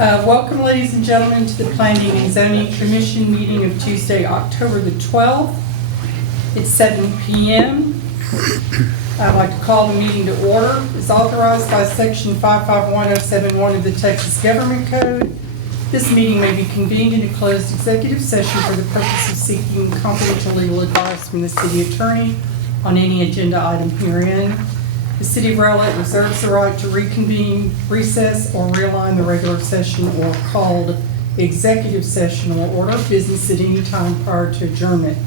Welcome, ladies and gentlemen, to the Planning and Zoning Commission meeting of Tuesday, October the 12th. It's 7 p.m. I'd like to call the meeting to order. It's authorized by Section 551071 of the Texas Government Code. This meeting may be convened in a closed executive session for the purpose of seeking confidential legal advice from the city attorney on any agenda item herein. The City of Rowlett reserves the right to reconvene, recess, or realign the regular session or called executive session or order of business at any time prior to adjournment.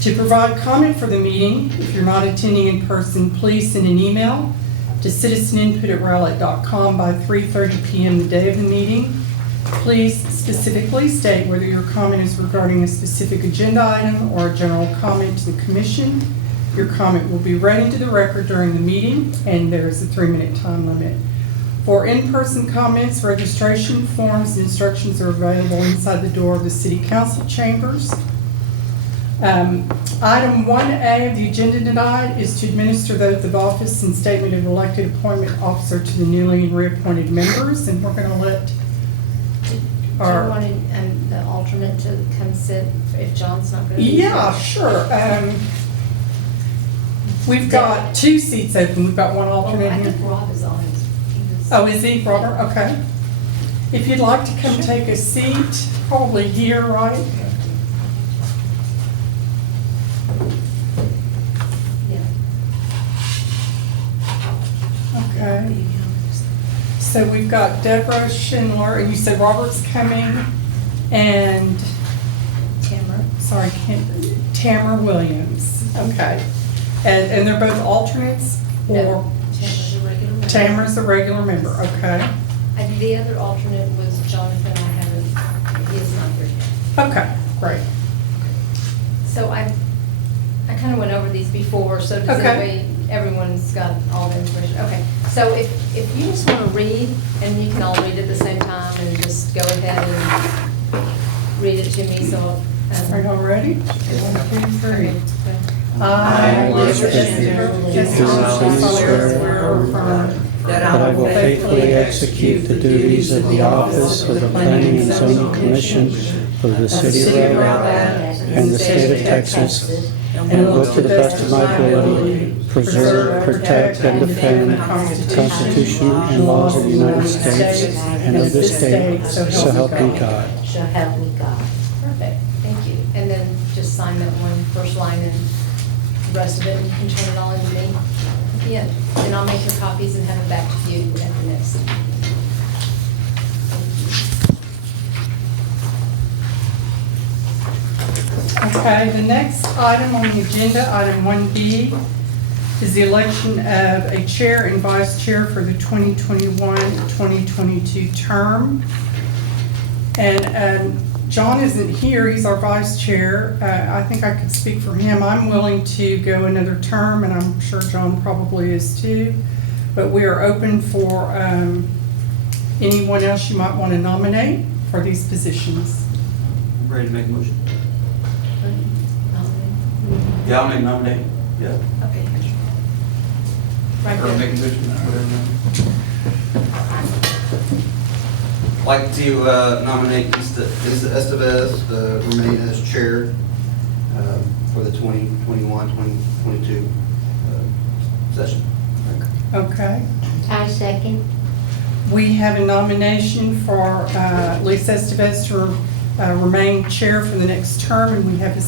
To provide comment for the meeting, if you're not attending in person, please send an email to citizeninput@rowlett.com by 3:30 p.m. the day of the meeting. Please specifically state whether your comment is regarding a specific agenda item or a general comment to the commission. Your comment will be read into the record during the meeting, and there is a 3-minute time limit. For in-person comments, registration forms and instructions are available inside the door of the City Council chambers. Item 1A of the agenda tonight is to administer the oath of office and statement of elected appointment officer to the newly and reappointed members, and we're going to let our... Do you want the alternate to come sit if John's not going to be Yeah, sure. We've got 2 seats open. We've got one alternate I here. think Rob is on. Oh, is he, Robert? Okay. If you'd like to come take a seat, probably here, right? Yeah. Okay. So we've got Deborah Schindler, and you said Robert's coming, and, sorry, Tamara Williams. Okay. And they're both alternates? Or No, Tamara's a regular member. Tamara's a regular member, okay. And the other alternate was Jonathan. I haven't, he is not here yet. Okay, great. So I kind of went over these before, so does Okay. everyone's got all the information. Okay, so if you just want to read, and you can all read at the same time, and just go ahead and read it to me, so. Are y'all ready? 1, 2, 3. Okay. I, Deborah Schindler, do solemnly swear or affirm That I will faithfully execute the duties of the office of the Planning and Zoning Commission for the City of Rowlett and the State of Texas, and will to the best of my ability preserve, protect, and defend the Constitution and laws of the United States and of this state, so help me God. So help me God. Perfect, thank you. And then just sign that one first line, and the rest of it, and you can turn it all into me. Yeah, and I'll make your copies and have them back to you at the next. Okay, the next item on the agenda, item 1B, is the election of a chair and vice chair for the 2021-2022 term. And John isn't here, he's our vice chair. I think I could speak for him. I'm willing to go another term, and I'm sure John probably is too. But we are open for anyone else you might want to nominate for these positions. Ready to make a motion? Yeah, I'll make a nomination. Yeah. Okay. Right Or make a there. motion, whatever. I'd like to nominate Lisa Estevez to remain as chair for the 2021-2022 session. Okay. I second. We have a nomination for Lisa Estevez to remain chair for the next term, and we have a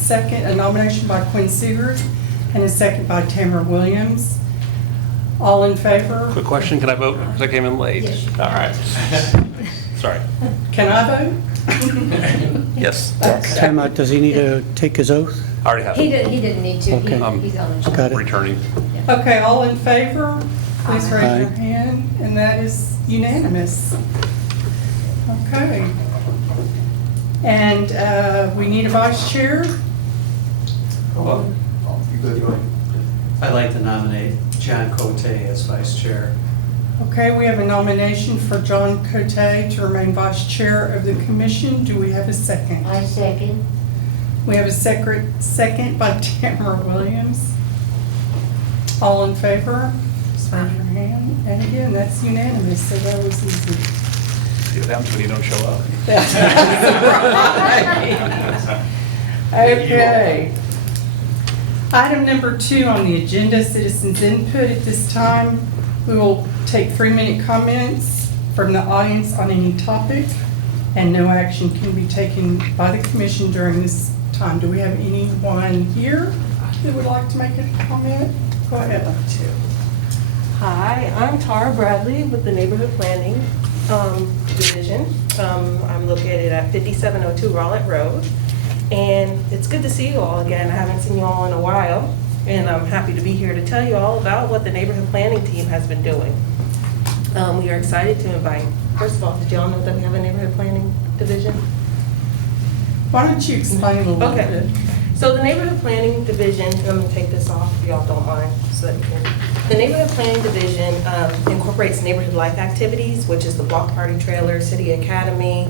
nomination by Quinn Seegers and a second by Tamara Williams. All in favor? Quick question, can I vote? Because I came in late. Yes, you can. All right. Sorry. Can I vote? Yes. Tim, does he need to take his oath? I already have He it. didn't need to. Okay. He's on the. Got it. Returning. Okay, all in favor? Please raise Aye. your hand, and that is unanimous. Okay. And we need a vice chair. You good, go ahead. I'd like to nominate John Cote as vice chair. Okay, we have a nomination for John Cote to remain vice chair of the commission. Do we have a second? I second. We have a second by Tamara Williams. All in favor? Just raise your hand. And again, that's unanimous, so that was easy. See what happens when you don't show up. Okay. Item number 2 on the agenda, citizens input. At this time, we will take 3-minute comments from the audience on any topic, and no action can be taken by the commission during this time. Do we have anyone here that would like to make a comment? Go ahead. Hi, I'm Tara Bradley with the Neighborhood Planning Division. I'm located at 5702 Rowlett Road. And it's good to see you all again. I haven't seen you all in a while. And I'm happy to be here to tell you all about what the neighborhood planning team has been doing. We are excited to invite, first of all, did y'all know that we have a neighborhood planning division? Why don't you explain a little Okay. bit? So the neighborhood planning division, I'm gonna take this off if y'all don't mind, so that you can. The neighborhood planning division incorporates neighborhood life activities, which is the block party trailer, city academy,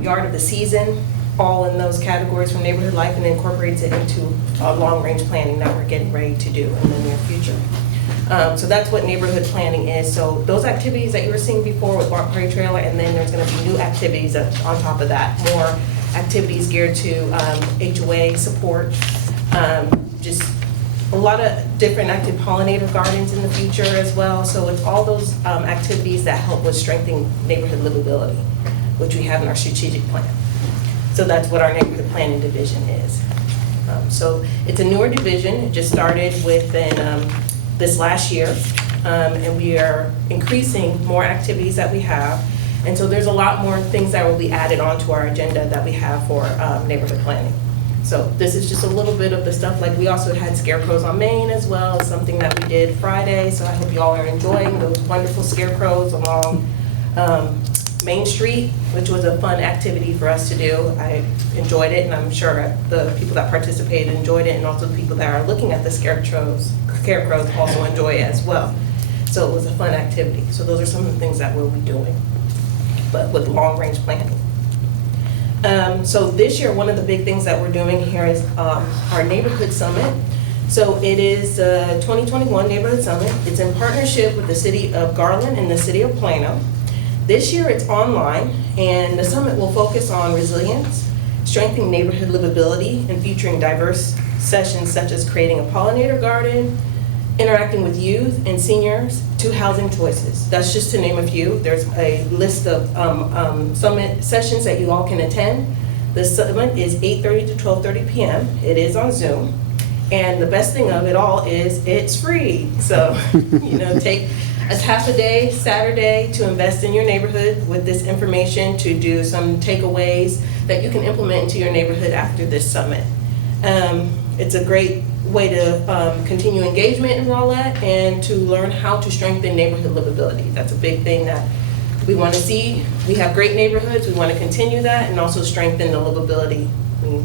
yard of the season, all in those categories from neighborhood life, and incorporates it into long-range planning that we're getting ready to do in the near future. So that's what neighborhood planning is. So those activities that you were seeing before with block party trailer, and then there's gonna be new activities on top of that, more activities geared to HOA support, just a lot of different active pollinator gardens in the future as well. So it's all those activities that help with strengthening neighborhood livability, which we have in our strategic plan. So that's what our neighborhood planning division is. So it's a newer division. It just started within this last year, and we are increasing more activities that we have. And so there's a lot more things that will be added onto our agenda that we have for neighborhood planning. So this is just a little bit of the stuff, like we also had scarecrows on Main as well, something that we did Friday. So I hope you all are enjoying those wonderful scarecrows along Main Street, which was a fun activity for us to do. I enjoyed it, and I'm sure the people that participated enjoyed it, and also the people that are looking at the scarecrows also enjoy it as well. So it was a fun activity. So those are some of the things that we'll be doing, but with long-range planning. So this year, one of the big things that we're doing here is our Neighborhood Summit. So it is the 2021 Neighborhood Summit. It's in partnership with the City of Garland and the City of Plano. This year it's online, and the summit will focus on resilience, strengthening neighborhood livability, and featuring diverse sessions such as creating a pollinator garden, interacting with youth and seniors, to housing choices. That's just to name a few. There's a list of summit sessions that you all can attend. The summit is 8:30 to 12:30 p.m. It is on Zoom. And the best thing of it all is it's free. So, take a half a day, Saturday, to invest in your neighborhood with this information, to do some takeaways that you can implement into your neighborhood after this summit. It's a great way to continue engagement in Rowlett and to learn how to strengthen neighborhood livability. That's a big thing that we want to see. We have great neighborhoods. We want to continue that and also strengthen the livability. We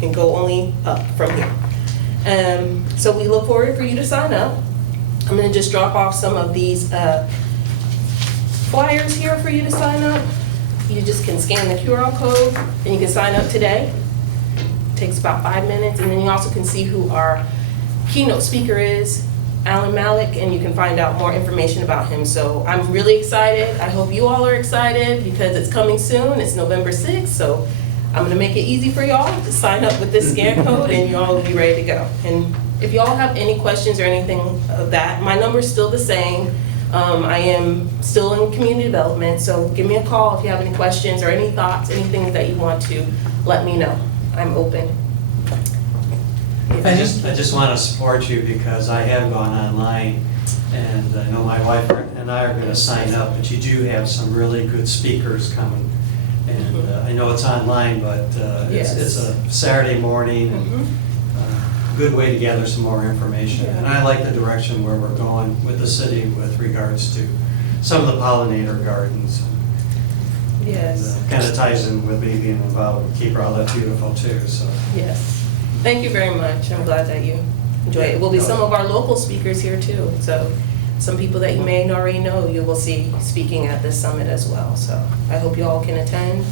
can go only up from here. So we look forward for you to sign up. I'm going to just drop off some of these flyers here for you to sign up. You just can scan the QR code and you can sign up today. It takes about 5 minutes, and then you also can see who our keynote speaker is, Alan Malik, and you can find out more information about him. So I'm really excited. I hope you all are excited because it's coming soon. It's November 6th, so I'm going to make it easy for y'all to sign up with this scan code, and you all will be ready to go. And if y'all have any questions or anything of that, my number is still the same. I am still in community development, so give me a call if you have any questions or any thoughts, anything that you want to let me know. I'm open. I just want to support you because I have gone online, and I know my wife and I are going to sign up, but you do have some really good speakers coming. And I know it's online, but Yes. it's a Saturday morning, and good way to gather some more information. Yeah. And I like the direction where we're going with the city with regards to some of the pollinator gardens. Yes. Kind of ties in with me being involved with Keep Rowlett Beautiful too, so. Yes. Thank you very much. I'm glad that you enjoy it. Will be some of our local speakers here too. So some people that you may already know you will see speaking at this summit as well. So I hope you all can attend.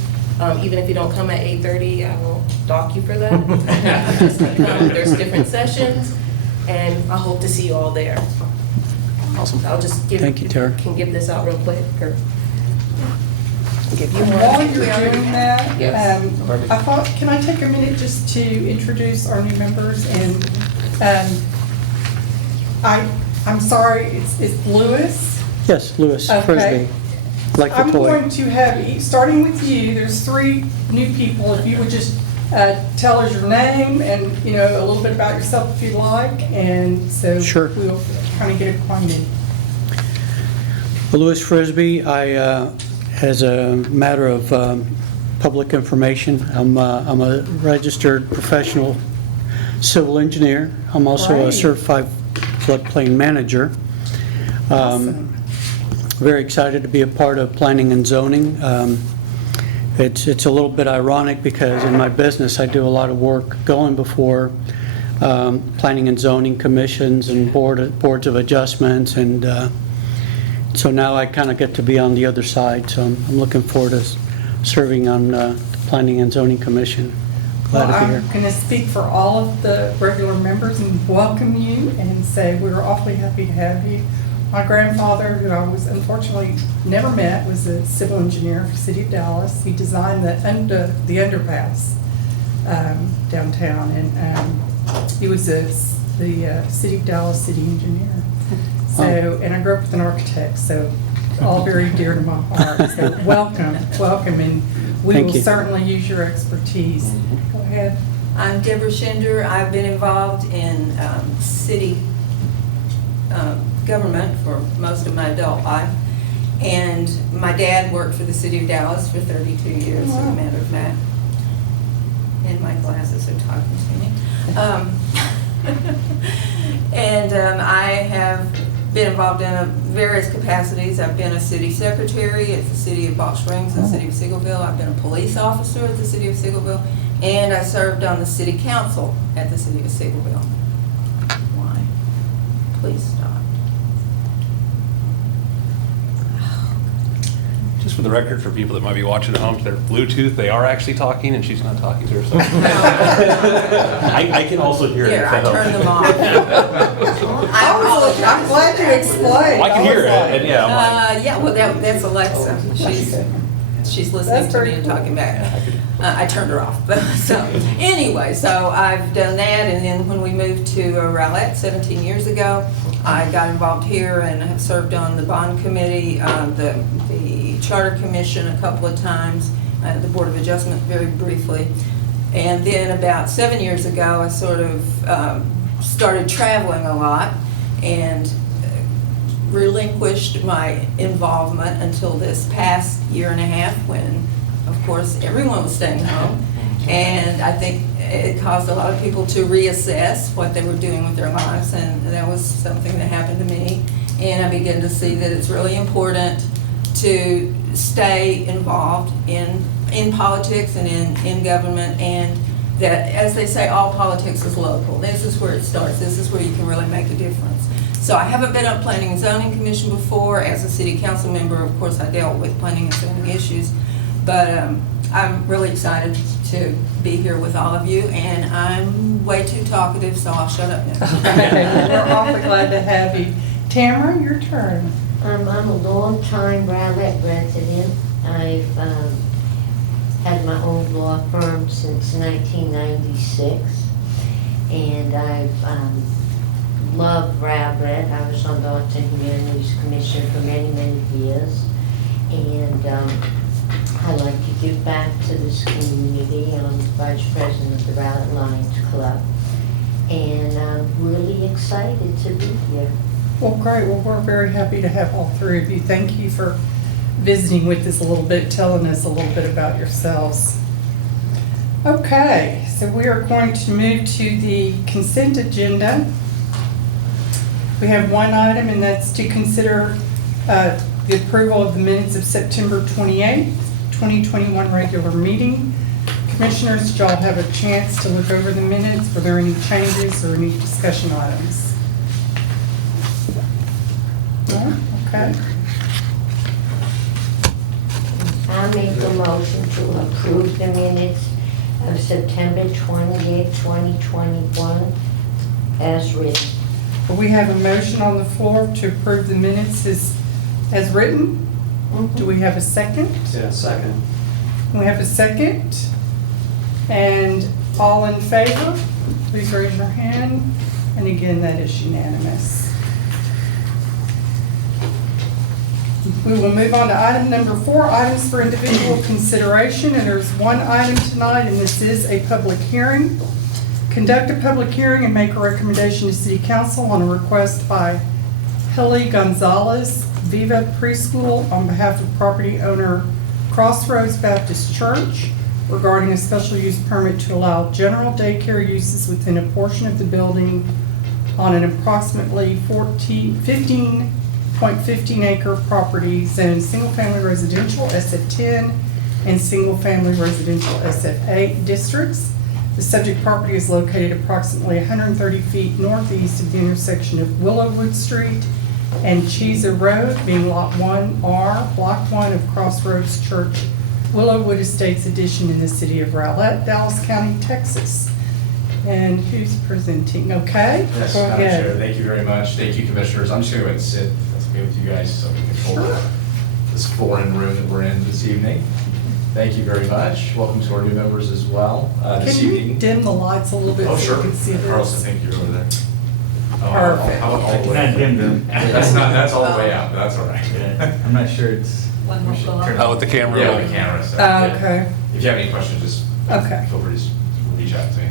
Even if you don't come at 8:30, I won't dock you for that. Just come. There's different sessions. and I hope to see you all there. Awesome. I'll just give, Thank you, Tara. Can give this out real quick, or give you And one. while you're doing that, Yes. I thought, can I take a minute just to introduce our new members? And I'm sorry, it's Lewis. Yes, Lewis Okay. Frisbee, like the I'm toy. going to have, starting with you, there's 3 new people. If you would just tell us your name and, you know, a little bit about yourself if you like, and so Sure. we'll kind of get acquainted. Lewis Frisbee, as a matter of public information, I'm a registered professional civil engineer. I'm also a Great. certified floodplain manager. Awesome. Very excited to be a part of planning and zoning. It's a little bit ironic because in my business, I do a lot of work going before planning and zoning commissions and boards of adjustments, and so now I kind of get to be on the other side. So I'm looking forward to serving on the Planning and Zoning Commission. Glad Well, to be here. I'm going to speak for all of the regular members and welcome you and say we're awfully happy to have you. My grandfather, who I was unfortunately never met, was a civil engineer for the city of Dallas. He designed the underpass downtown, and he was the city of Dallas city engineer. So, and I grew up with an architect, so all very dear to my heart. So welcome, and we Thank will you. certainly use your expertise. Go ahead. I'm Deborah Schender. I've been involved in city government for most of my adult life. And my dad worked for the city of Dallas for 32 years, as a matter of fact. And my glasses are talking to me. And I have been involved in various capacities. I've been a city secretary at the city of Balch Springs and the city of Sigleville. I've been a police officer at the city of Sigleville. And I served on the city council at the city of Sigleville. Why? Please stop. Just for the record, for people that might be watching at home, to their Bluetooth, they are actually talking, and she's not talking to herself. I can also hear it. Here, I turned them off. I'm glad you explained. Well, I can hear it, and yeah, I'm like, Yeah, well, that's Alexa. She's listening That's to me very and cool. talking back. I turned her off. So anyway, so I've done that, and then when we moved to Rowlett 17 years ago, I got involved here and have served on the bond committee, the charter commission a couple of times, the board of adjustment very briefly. And then about 7 years ago, I sort of started traveling a lot and relinquished my involvement until this past year and a half when, of course, everyone was staying home. And I think it caused a lot of people to reassess what they were doing with their lives, and that was something that happened to me. And I began to see that it's really important to stay involved in politics and in government, and that, as they say, all politics is local. This is where it starts. This is where you can really make a difference. So I haven't been on Planning and Zoning Commission before. As a city council member, of course, I dealt with planning and zoning issues. But I'm really excited to be here with all of you, and I'm way too talkative, so I'll shut up now. Okay, we're awfully glad to have you. Tamara, your turn. I'm a long-time Rowlett resident. I've had my own law firm since 1996, and I've loved Rowlett. I was on the Arts and Humanities Commission for many, many years, and I like to give back to this community. I'm vice president of the Rowlett Lions Club, and I'm really excited to be here. Well, great. Well, we're very happy to have all 3 of you. Thank you for visiting with us a little bit, telling us a little bit about yourselves. Okay, so we are going to move to the consent agenda. We have one item, and that's to consider the approval of the minutes of September 28th, 2021 regular meeting. Commissioners, did y'all have a chance to look over the minutes? Were there any changes or any discussion items? No? Okay. I make a motion to approve the minutes of September 28, 2021 as written. We have a motion on the floor to approve the minutes as written. Do we have a second? Yeah, second. We have a second. And all in favor, please raise your hand. And again, that is unanimous. We will move on to item number 4, items for individual consideration. And there's one item tonight, and this is a public hearing. Conduct a public hearing and make a recommendation to City Council on a request by Heli Gonzalez, Viva Preschool, on behalf of property owner Crossroads Baptist Church regarding a special use permit to allow general daycare uses within a portion of the building on an approximately 15.15 acre property zoned single-family residential SF10 and single-family residential SF8 districts. The subject property is located approximately 130 feet northeast of the intersection of Willowwood Street and Cheesa Road, being Lot 1R, Block 1 of Crossroads Church, Willowwood Estates Edition in the city of Rowlett, Dallas County, Texas. And who's presenting? Okay? Yes, Go Madam ahead. Chair, thank you very much. Thank you, Commissioners. I'm just going to go ahead and sit. That's okay with you guys, so we can control Sure. this foreign room that we're in this evening. Thank you very much. Welcome to our new members as well this Can you evening. dim the lights a little bit Oh, so sure. you can see Carlson, this? thank you over there. Perfect. How about all the way? That's all the way out, but that's all right. I'm not sure it's. One more go up. Oh, with the camera. Yeah, with the camera. So, Oh, yeah. okay. If you have any questions, just Okay. feel free to reach out to me.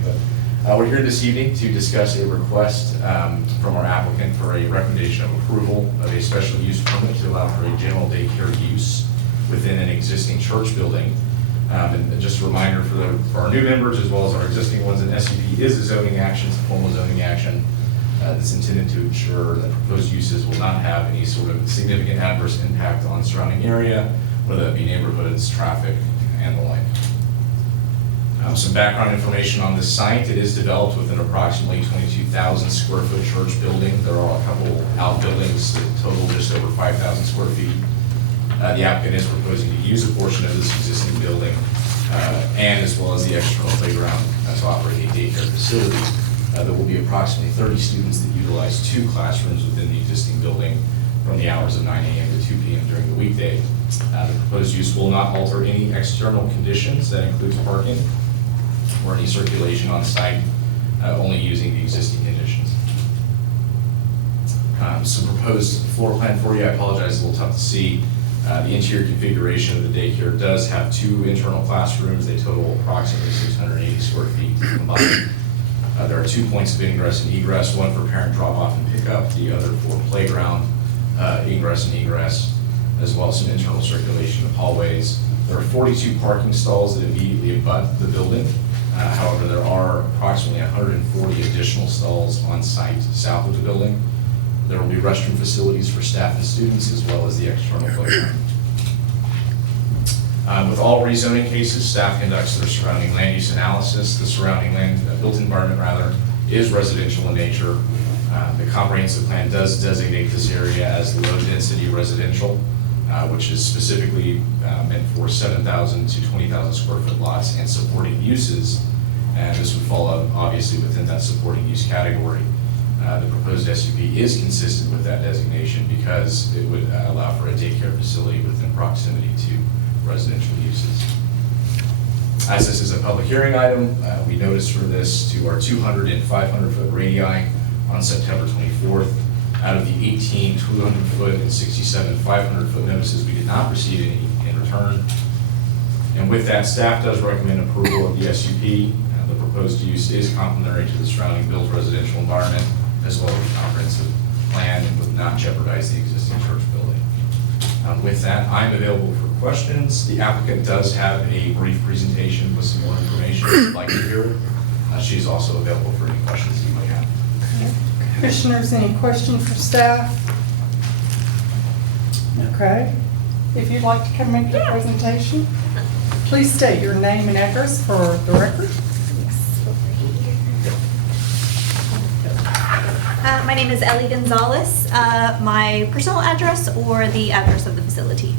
But we're here this evening to discuss a request from our applicant for a recommendation of approval of a special use permit to allow for a general daycare use within an existing church building. And just a reminder for our new members as well as our existing ones, an SUP is a zoning action, it's a formal zoning action that's intended to ensure that proposed uses will not have any sort of significant adverse impact on surrounding area, whether that be neighborhoods, traffic, and the like. Some background information on this site: it is developed within approximately 22,000 square foot church building. There are a couple outbuildings that total just over 5,000 square feet. The applicant is proposing to use a portion of this existing building and as well as the external playground to operate a daycare facility. There will be approximately 30 students that utilize 2 classrooms within the existing building from the hours of 9 a.m. to 2 p.m. during the weekday. The proposed use will not alter any external conditions. That includes parking or any circulation on site, only using the existing conditions. Some proposed floor plan for you. I apologize, it's a little tough to see. The interior configuration of the daycare does have 2 internal classrooms. They total approximately 680 square feet combined. There are 2 points of ingress and egress, one for parent drop-off and pickup, the other for playground ingress and egress, as well as some internal circulation of hallways. There are 42 parking stalls that immediately abut the building. However, there are approximately 140 additional stalls on site south of the building. There will be restroom facilities for staff and students, as well as the external playground. With all rezoning cases, staff conducts their surrounding land use analysis. The surrounding built environment is residential in nature. The comprehensive plan does designate this area as low-density residential, which is specifically meant for 7,000 to 20,000 square foot lots and supporting uses. And this would fall obviously within that supporting use category. The proposed SUP is consistent with that designation because it would allow for a daycare facility within proximity to residential uses. As this is a public hearing item, we noticed for this to our 200 and 500 foot radii on September 24th. Out of the 18 200-foot and 67 500-foot notices, we did not receive any in return. And with that, staff does recommend approval of the SUP. The proposed use is complementary to the surrounding built residential environment, as well as the comprehensive plan, and would not jeopardize the existing church building. With that, I'm available for questions. The applicant does have a brief presentation with some more information if you'd like to hear it. She's also available for any questions you might have. Commissioners, any questions for staff? Okay. If you'd like to come make your presentation, please state your name and address for the record. My name is Ellie Gonzalez. My personal address or the address of the facility?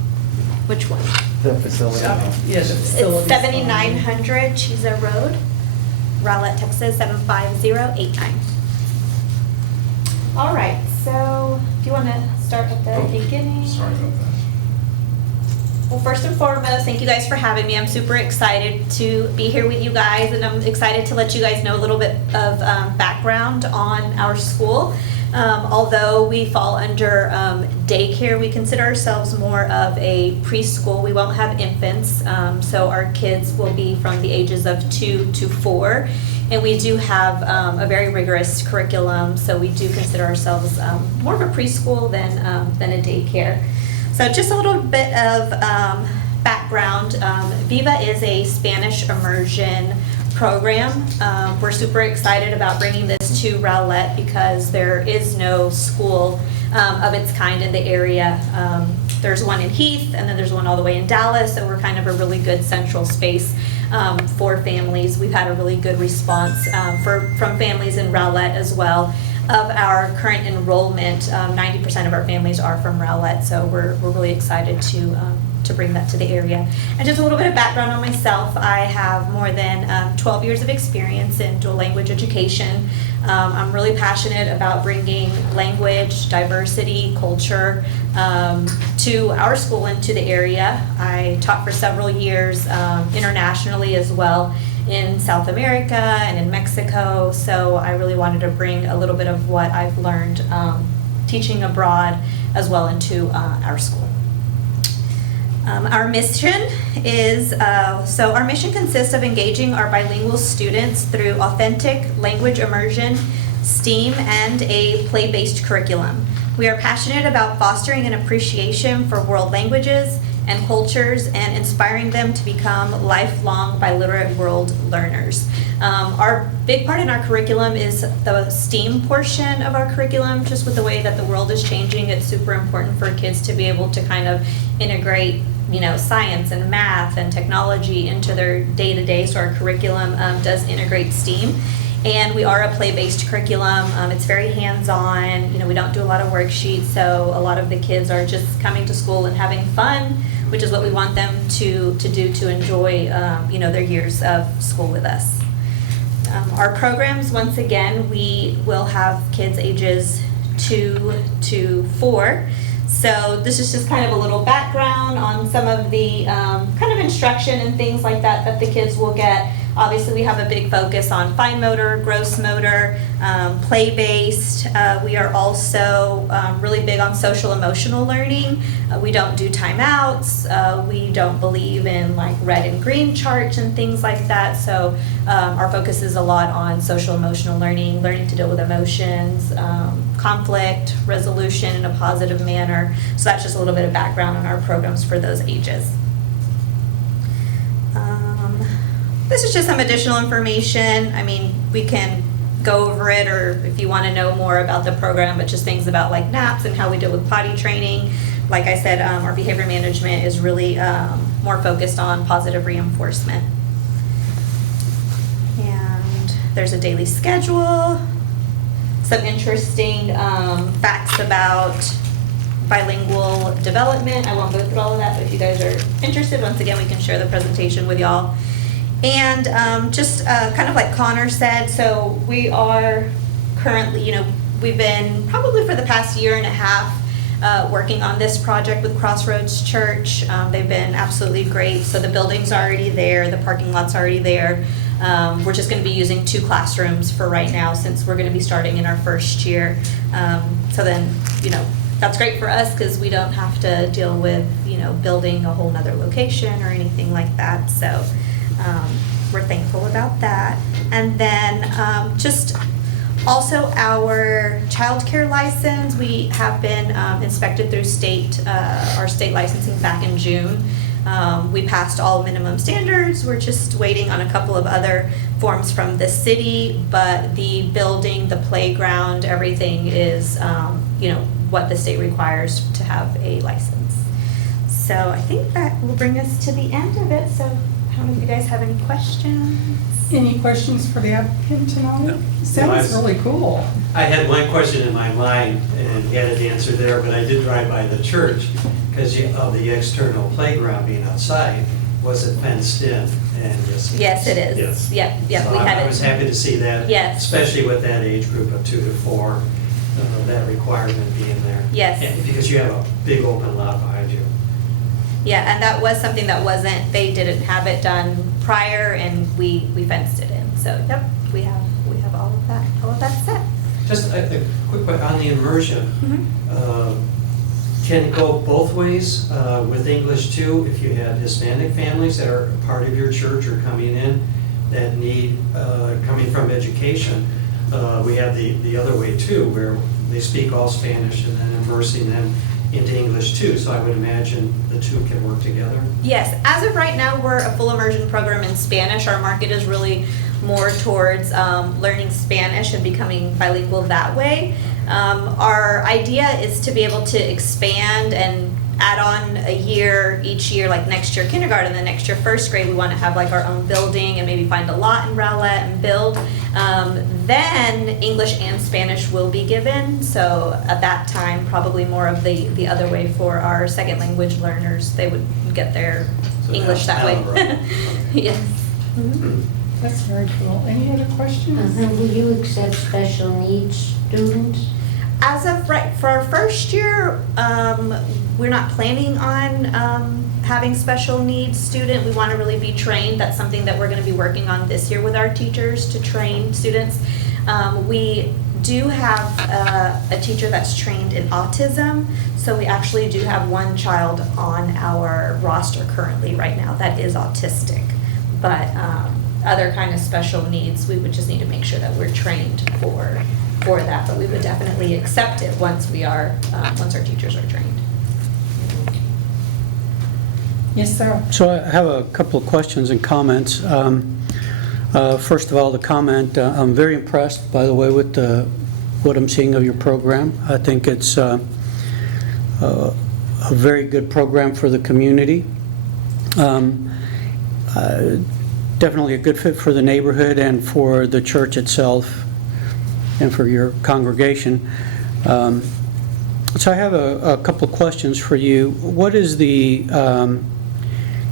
Which one? The facility. Yeah, the facility. It's 7900 Cheesa Road, Rowlett, Texas 75089. All right, so do you want to start at the beginning? Sorry about that. Well, first and foremost, thank you guys for having me. I'm super excited to be here with you guys, and I'm excited to let you guys know a little bit of background on our school. Although we fall under daycare, we consider ourselves more of a preschool. We won't have infants, so our kids will be from the ages of 2 to 4. And we do have a very rigorous curriculum, so we do consider ourselves more of a preschool than a daycare. So just a little bit of background. Viva is a Spanish immersion program. We're super excited about bringing this to Rowlett because there is no school of its kind in the area. There's one in Heath, and then there's one all the way in Dallas, so we're kind of a really good central space for families. We've had a really good response from families in Rowlett as well. Of our current enrollment, 90% of our families are from Rowlett, so we're really excited to bring that to the area. And just a little bit of background on myself. I have more than 12 years of experience in dual language education. I'm really passionate about bringing language, diversity, culture to our school and to the area. I taught for several years internationally as well, in South America and in Mexico, so I really wanted to bring a little bit of what I've learned teaching abroad as well into our school. Our mission is, our mission consists of engaging our bilingual students through authentic language immersion, STEAM, and a play-based curriculum. We are passionate about fostering an appreciation for world languages and cultures and inspiring them to become lifelong biliterate world learners. Our big part in our curriculum is the STEAM portion of our curriculum. Just with the way that the world is changing, it's super important for kids to be able to kind of integrate science and math and technology into their day-to-day, so our curriculum does integrate STEAM. And we are a play-based curriculum. It's very hands-on. We don't do a lot of worksheets, so a lot of the kids are just coming to school and having fun, which is what we want them to do to enjoy their years of school with us. Our programs, once again, we will have kids ages 2 to 4. So this is just kind of a little background on some of the kind of instruction and things like that the kids will get. Obviously, we have a big focus on fine motor, gross motor, play-based. We are also really big on social emotional learning. We don't do timeouts. We don't believe in like red and green charts and things like that. So our focus is a lot on social emotional learning, learning to deal with emotions, conflict, resolution in a positive manner. So that's just a little bit of background on our programs for those ages. This is just some additional information. I mean, we can go over it, or if you want to know more about the program, but just things about like naps and how we deal with potty training. Like I said, our behavior management is really more focused on positive reinforcement. And there's a daily schedule, some interesting facts about bilingual development. I won't go through all of that, but if you guys are interested, once again, we can share the presentation with y'all. And just kind of like Connor said, so we are currently, we've been probably for the past year and a half working on this project with Crossroads Church. They've been absolutely great. So the building's already there, the parking lot's already there. We're just going to be using 2 classrooms for right now since we're going to be starting in our first year. So then, that's great for us because we don't have to deal with, building a whole nother location or anything like that. So we're thankful about that. And then just also our childcare license, we have been inspected through our state licensing back in June. We passed all minimum standards. We're just waiting on a couple of other forms from the city, but the building, the playground, everything is, what the state requires to have a license. So I think that will bring us to the end of it. So how many of you guys have any questions? Any questions for the applicant tonight? No. Sounds really cool. I had one question in my mind and had it answered there, but I did drive by the church because of the external playground being outside. Was it fenced in? And Yes, it is. Yes. Yep. So We had I it. was happy to see that. Yes. Especially with that age group of 2 to 4. that requirement being there. Yes. And because you have a big open lot behind you. Yeah, and that was something that wasn't, they didn't have it done prior, and we fenced it in. So, yep, we have all of that set. Just a quick one on the immersion. Can it go both ways with English too? If you have Hispanic families that are part of your church or coming in that need, coming from education, we have the other way too, where they speak all Spanish and then immersing them into English too. So I would imagine the two can work together. Yes, as of right now, we're a full immersion program in Spanish. Our market is really more towards learning Spanish and becoming bilingual that way. Our idea is to be able to expand and add on a year each year, like next year kindergarten, the next year first grade. We want to have like our own building and maybe find a lot in Rowlett and build. Then English and Spanish will be given. So at that time, probably more of the other way for our second language learners. They would get their So English that way. Yes. Mhm. That's very cool. Any other questions? Will you accept special needs students? As of right, for our first year, we're not planning on having special needs student. We want to really be trained. That's something that we're going to be working on this year with our teachers to train students. We do have a teacher that's trained in autism, so we actually do have one child on our roster currently right now that is autistic. But other kind of special needs, we would just need to make sure that we're trained for that. But we would definitely accept it once once our teachers are trained. Yes, sir. So I have a couple of questions and comments. First of all, the comment, I'm very impressed, by the way, with what I'm seeing of your program. I think it's a very good program for the community. Definitely a good fit for the neighborhood and for the church itself and for your congregation. So I have a couple of questions for you. What is the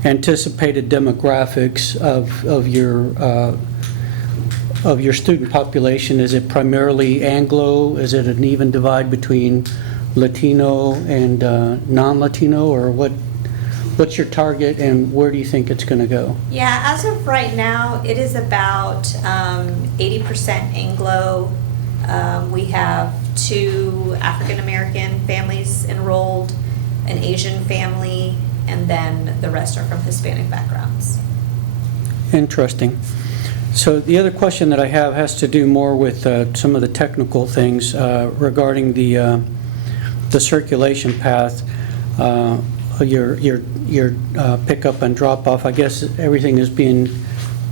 anticipated demographics of your student population? Is it primarily Anglo? Is it an even divide between Latino and non-Latino, or what's your target and where do you think it's going to go? Yeah, as of right now, it is about 80% Anglo. We have 2 African American families enrolled, an Asian family, and then the rest are from Hispanic backgrounds. Interesting. So the other question that I have has to do more with some of the technical things regarding the circulation path, your pickup and drop off. I guess everything is being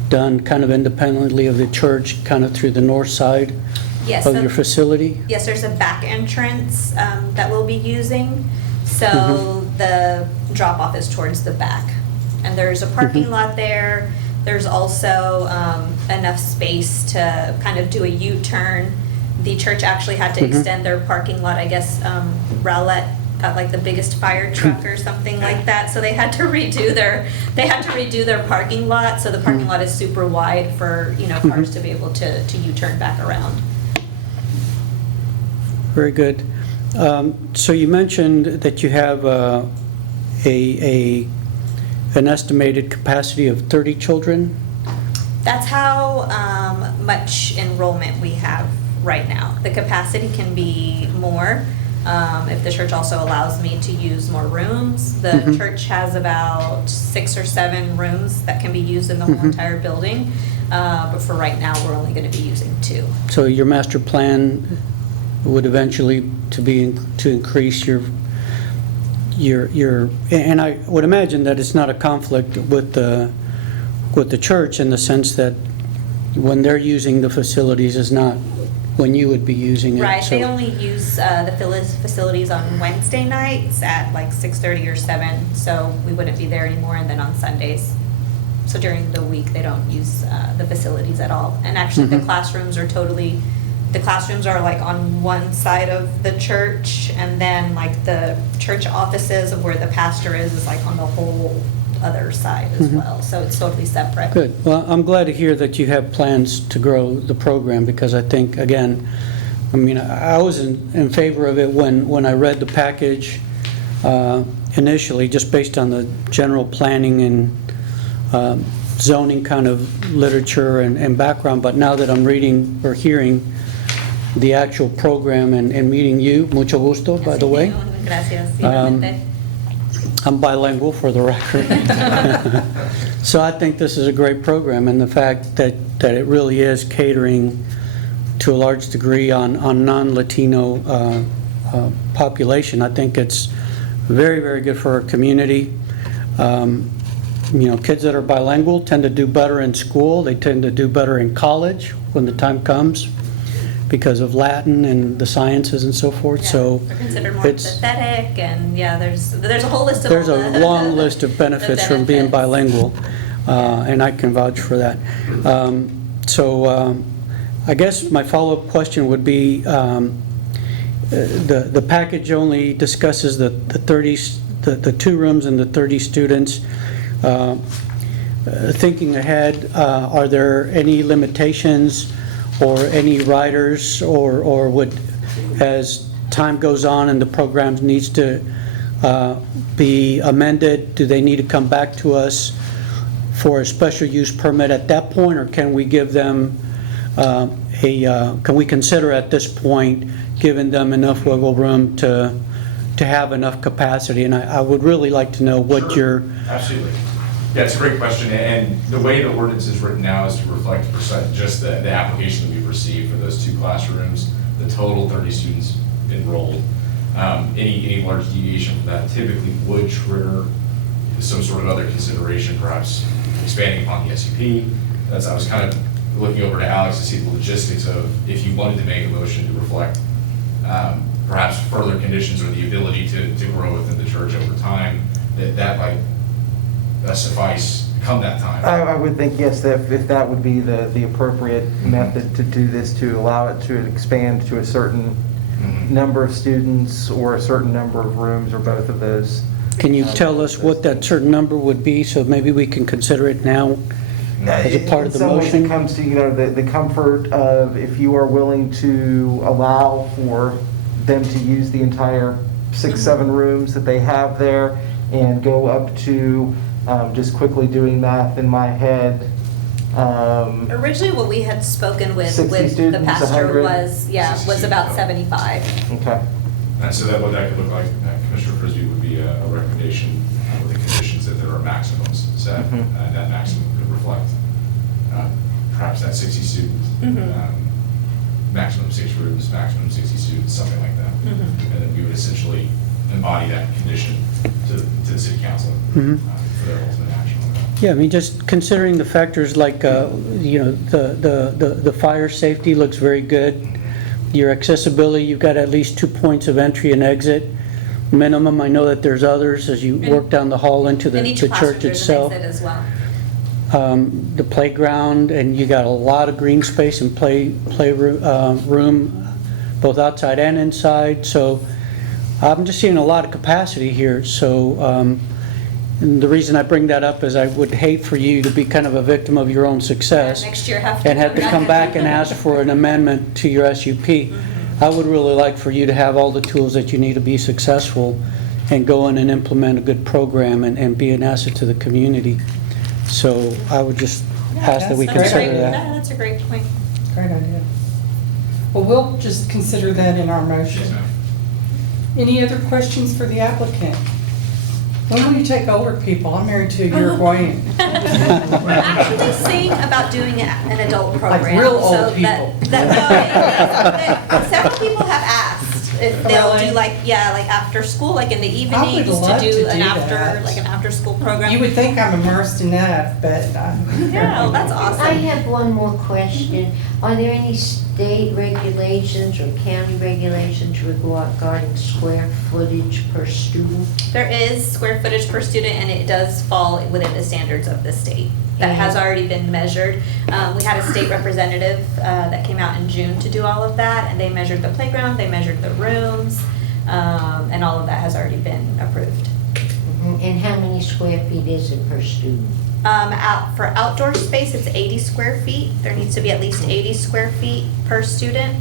done kind of independently of the church, kind of through the north side Yes, of so- your facility. Yes, there's a back entrance that we'll be using. So the drop off is towards the back. And there's a parking lot there. There's also enough space to kind of do a U-turn. The church actually had to extend their parking lot. I guess Rowlett got like the biggest fire truck or something like that. So they had to redo their parking lot. So the parking lot is super wide for, cars to be able to U-turn back around. Very good. So you mentioned that you have an estimated capacity of 30 children? That's how much enrollment we have right now. The capacity can be more if the church also allows me to use more rooms. The church has about 6 or 7 rooms that can be used in the whole entire building. But for right now, we're only going to be using 2. So your master plan would eventually to increase your, and I would imagine that it's not a conflict with the church in the sense that when they're using the facilities is not when you would be using it. Right, So- they only use the facilities on Wednesday nights at like 6:30 or 7, so we wouldn't be there anymore, and then on Sundays. So during the week, they don't use the facilities at all. And actually, the classrooms are like on one side of the church, and then like the church offices of where the pastor is like on the whole other side as well. So it's totally separate. Good. Well, I'm glad to hear that you have plans to grow the program, because I think, again, I mean, I was in favor of it when I read the package initially, just based on the general planning and zoning kind of literature and background, but now that I'm reading or hearing the actual program and meeting you, mucho gusto, by the way. Gracias. Igualmente. I'm bilingual, for the record. So I think this is a great program, and the fact that it really is catering to a large degree on non-Latino population, I think it's very, very good for our community. You know, kids that are bilingual tend to do better in school. They tend to do better in college when the time comes because of Latin and the sciences and so forth. Yeah, So they're considered more it's, empathetic, and yeah, there's a whole list of there's all a the- long list of benefits from being benefits. bilingual, and I can vouch for that. I guess my follow-up question would be, the package only discusses the 30, the 2 rooms and the 30 students. Thinking ahead, are there any limitations or any riders, or would, as time goes on and the program needs to be amended, do they need to come back to us for a special use permit at that point, or can we give them can we consider at this point giving them enough wiggle room to have enough capacity? And I would really like to know what Sure. Absolutely. Yeah, it's a great question, and the way the ordinance is written now is to reflect just the application that we've received for those 2 classrooms, the total 30 students enrolled. Any large deviation from that typically would trigger some sort of other consideration, perhaps expanding upon the SUP. I was kind of looking over to Alex to see the logistics of if you wanted to make a motion to reflect perhaps further conditions or the ability to grow within the church over time, that might suffice come that time. I would think, yes, that if that would be the appropriate method to do this, to allow it to expand to a certain number of students or a certain number of rooms, or both of those. Can you tell us what that certain number would be, so maybe we can consider it now as a part of the In some ways, motion? it comes to, the comfort of, if you are willing to allow for them to use the entire 6, 7 rooms that they have there, and go up to, just quickly doing math in my head, Originally, what we had spoken with 60 the students, pastor 100? was about 75. Okay. And so what that could look like, Commissioner Frisbee, would be a recommendation with the conditions that there are maximums set. Mhm. That maximum could reflect perhaps that 60 students, maximum 6 rooms, maximum 60 students, something like that. And then we would essentially embody that condition to the city council for their ultimate action on that. Yeah, I mean, just considering the factors like, the fire safety looks very good. Your accessibility, you've got at least 2 points of entry and exit minimum. I know that there's others as you work down the hall into the And each church classroom there's an itself. exit as well. The playground, and you got a lot of green space and room, both outside and inside. So I'm just seeing a lot of capacity here. So and the reason I bring that up is I would hate for you to be kind of a victim of your own success. Next year have to And have to come back and ask for an amendment to your SUP. I would really like for you to have all the tools that you need to be successful and go in and implement a good program and be an asset to the community. So I would just ask that we that's consider great. that. That's a great point. Great idea. Well, we'll just consider that in our motion. Yes, ma'am. Any other questions for the applicant? When will you take older people? I'm married to a Uruguayan. We're actually thinking about doing an adult program. real old so people. Several people have asked if they'll Really? do like after school, like in the evenings, love to to do do an that. after school program. You would think I'm immersed in that, but Yeah, well, that's I awesome. have one more question. Are there any state regulations or county regulations regarding square footage per student? There is square footage per student, and it does fall within the standards of the state. That has already been measured. We had a state representative that came out in June to do all of that, and they measured the playground, they measured the rooms, and all of that has already been approved. And how many square feet is it per student? For outdoor space, it's 80 square feet. There needs to be at least 80 square feet per student.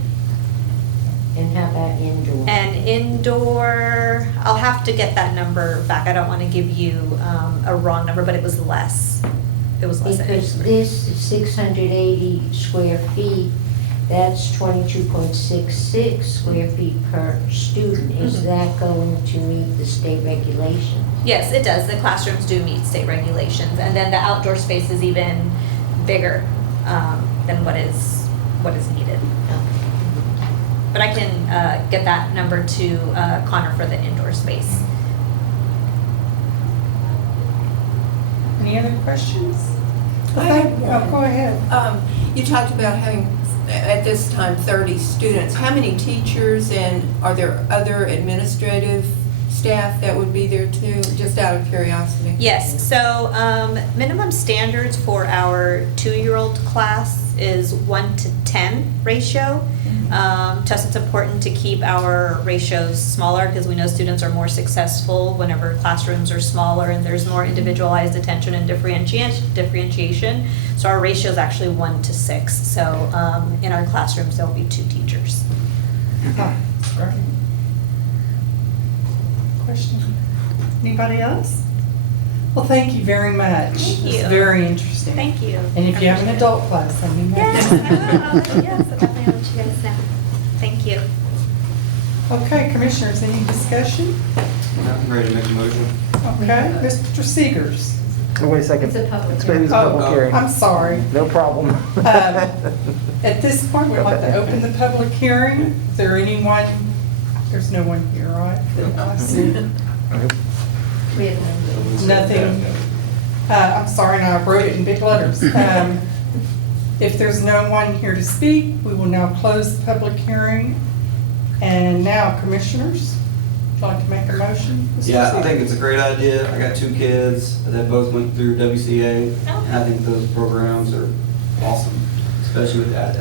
And how about indoor? And indoor, I'll have to get that number back. I don't want to give you a wrong number, but it was less. It was less. Because this is 680 square feet, that's 22.66 square feet per student. Is that going to meet the state regulations? Yes, it does. The classrooms do meet state regulations. And then the outdoor space is even bigger than what is needed. But I can get that number to Connor for the indoor space. Any other questions? I have one. Go ahead. You talked about having, at this time, 30 students. How many teachers, and are there other administrative staff that would be there too, just out of curiosity? Yes, so minimum standards for our 2-year-old class is 1-to-10 ratio. To us, it's important to keep our ratios smaller because we know students are more successful whenever classrooms are smaller and there's more individualized attention and differentiation. So our ratio is actually 1-to-6. So in our classrooms, there'll be 2 teachers. That's right. Question? Anybody else? Well, thank you very much. Thank It's you. very interesting. Thank you. And if you have an adult class, I mean. Yes, I will. Yes, I'll definitely let you guys know. Thank you. Okay, commissioners, any discussion? I'm ready to make a motion. Okay, Mr. Seegers. Oh, wait a second. It's a public It's hearing. a public hearing. I'm sorry. No problem. At this point, we'd like to open the public hearing. Is there anyone? There's no one here, right? that I see? We have Nothing. I'm sorry, and I wrote it in big letters. If there's no one here to speak, we will now close the public hearing. And now, commissioners, would you like to make a motion? Mr. Yeah, I Seegers? think it's a great idea. I got 2 kids that both went through WCA, and I think those programs are awesome, especially with that.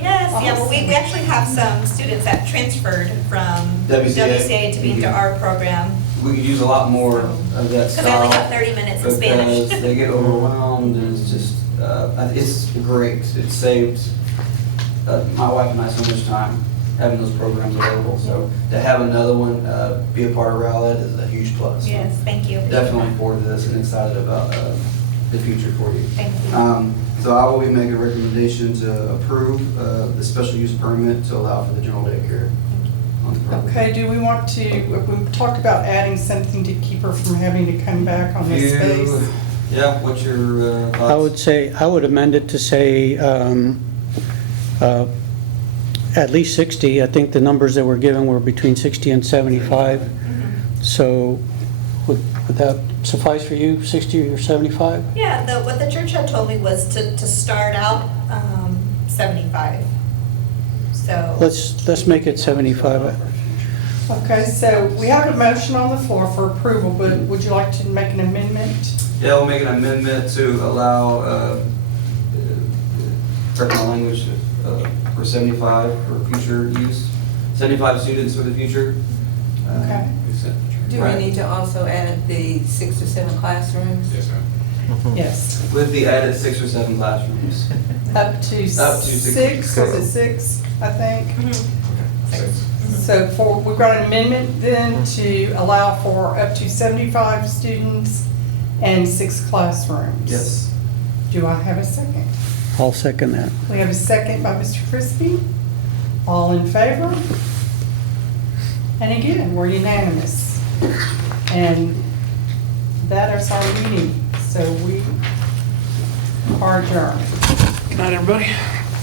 Yes, yeah, well, we actually have some students that transferred from WCA to be into our program. We could use a lot more of that Because stuff. they only got 30 minutes in Spanish. Because they get overwhelmed, and it's just, it's great. It saved my wife and I so much time having those programs available. So to have another one be a part of Rowlett is a huge plus. Yes, thank you. Definitely looking forward to this and excited about the future for you. Thank you. So I will be making a recommendation to approve the special use permit to allow for the general daycare on the property. Okay, do we want to, we talked about adding something to keep her from having to come back on this space. Yeah, what's your thoughts? I would say, I would amend it to say at least 60. I think the numbers that were given were between 60 and 75. So would that suffice for you, 60 or 75? Yeah, what the church had told me was to start out 75. So. Let's make it 75. Okay, so we have a motion on the floor for approval, but would you like to make an amendment? Yeah, we'll make an amendment to allow, correct my language, for 75 for future use, 75 students for the future. Okay. Do we need to also add the 6 to 7 classrooms? Yes, ma'am. Yes. With the added 6 or 7 classrooms. Up to 6, was it 6, I think? So we've got an amendment then to allow for up to 75 students and 6 classrooms. Yes. Do I have a second? I'll second that. We have a second by Mr. Crispy. All in favor? And again, we're unanimous. And that is our meeting. So we are adjourned. Good night, everybody.